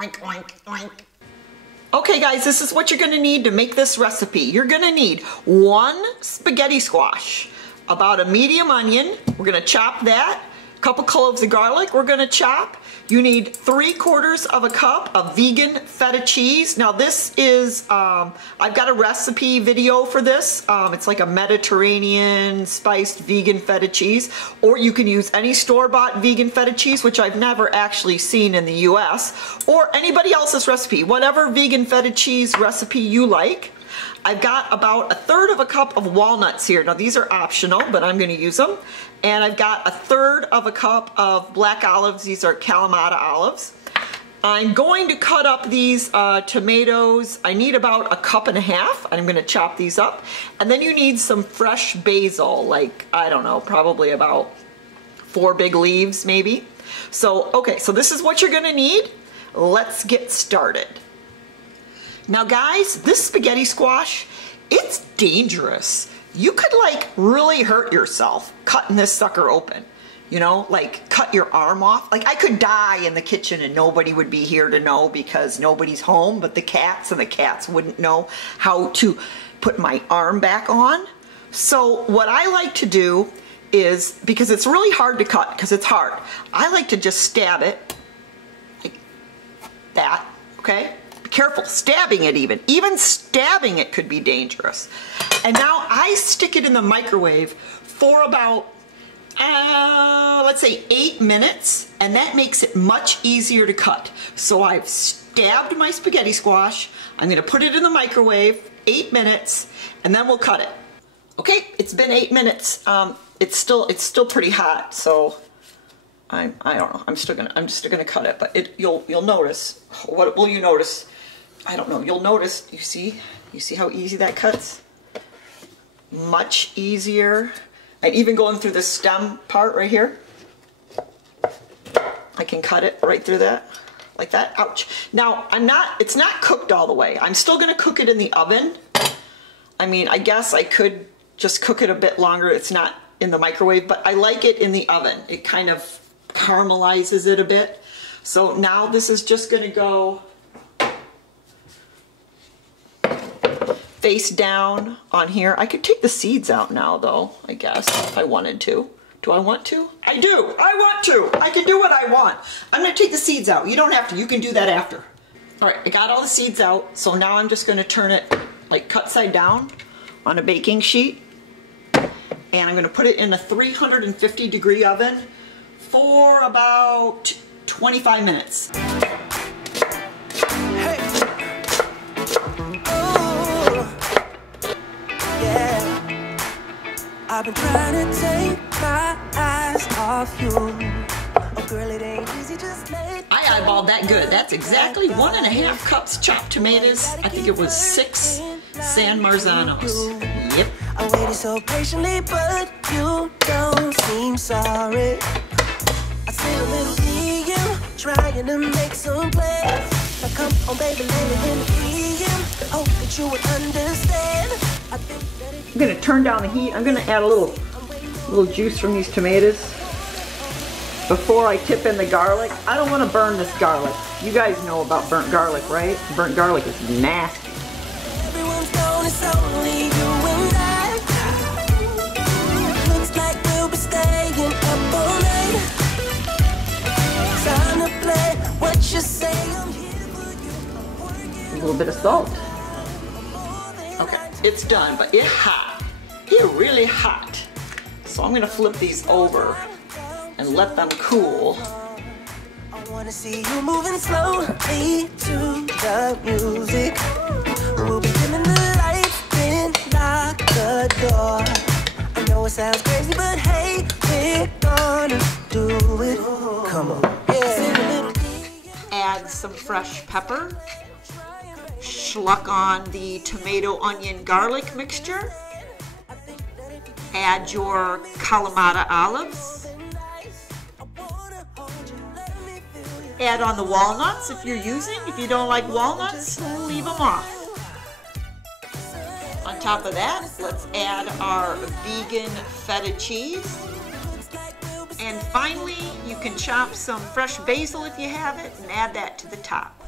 Oink, oink, oink. Okay guys, this is what you're gonna need to make this recipe. You're gonna need 1 spaghetti squash, about a medium onion, we're gonna chop that, a couple cloves of garlic we're gonna chop. You need 3/4 of a cup of vegan feta cheese. Now this is, I've got a recipe video for this. It's like a Mediterranean spiced vegan feta cheese, or you can use any store-bought vegan feta cheese, which I've never actually seen in the US, or anybody else's recipe, whatever vegan feta cheese recipe you like. I've got about 1/3 of a cup of walnuts here. Now these are optional, but I'm gonna use them. And I've got 1/3 of a cup of black olives. These are Kalamata olives. I'm going to cut up these tomatoes. I need about 1.5 cups. I'm gonna chop these up. And then you need some fresh basil, like, I don't know, probably about 4 big leaves maybe. So, okay, so this is what you're gonna need. Let's get started. Now guys, this spaghetti squash, it's dangerous. You could like really hurt yourself cutting this sucker open. You know, like cut your arm off. Like I could die in the kitchen and nobody would be here to know because nobody's home but the cats, and the cats wouldn't know how to put my arm back on. So what I like to do is, because it's really hard to cut because it's hard, I like to just stab it like that, okay? Careful stabbing it even. Even stabbing it could be dangerous. And now I stick it in the microwave for about, let's say 8 minutes, and that makes it much easier to cut. So I've stabbed my spaghetti squash. I'm gonna put it in the microwave, 8 minutes, and then we'll cut it. Okay, it's been 8 minutes. It's still pretty hot, so I don't know. I'm just gonna cut it, but you'll notice. What will you notice? I don't know. You'll notice. You see how easy that cuts? Much easier. And even going through the stem part right here, I can cut it right through that, like that. Ouch. Now it's not cooked all the way. I'm still gonna cook it in the oven. I mean, I guess I could just cook it a bit longer. It's not in the microwave, but I like it in the oven. It kind of caramelizes it a bit. So now this is just gonna go face down on here. I could take the seeds out now though, I guess, if I wanted to. Do I want to? I do! I want to! I can do what I want. I'm gonna take the seeds out. You don't have to, you can do that after. Alright, I got all the seeds out, so now I'm just gonna turn it like cut side down on a baking sheet. And I'm gonna put it in a 350-degree oven for about 25 minutes. I've been trying to take my eyes off you. Oh girl, it ain't easy, just let I eyeballed that good. That's exactly 1.5 cups chopped tomatoes. I think it was 6 San Marzanos. Yep. I waited so patiently, but you don't seem sorry. I see a little medium, trying to make some plans. Now come on baby, let it in the medium. Hope that you would understand. I think that I'm going to turn down the heat. I'm going to add a little juice from these tomatoes before I tip in the garlic. I don't want to burn this garlic. You guys know about burnt garlic, right? Burnt garlic is nasty. everyone's known it's only you and I. Looks like we'll be staying up all night. Time to play what you say. I'm here for you. A little bit of salt. Okay, it's done, but it's hot. It's really hot. So I'm gonna flip these over and let them cool. I wanna see you moving slowly to the music. We'll be dimming the lights, then lock the door. I know it sounds crazy, but hey, we're gonna do it. Come on. Yeah. Add some fresh pepper. Schluck on the tomato, onion, garlic mixture. Add your Kalamata olives. Add on the walnuts if you're using. If you don't like walnuts, leave them off. On top of that, let's add our vegan feta cheese. And finally, you can chop some fresh basil if you have it and add that to the top.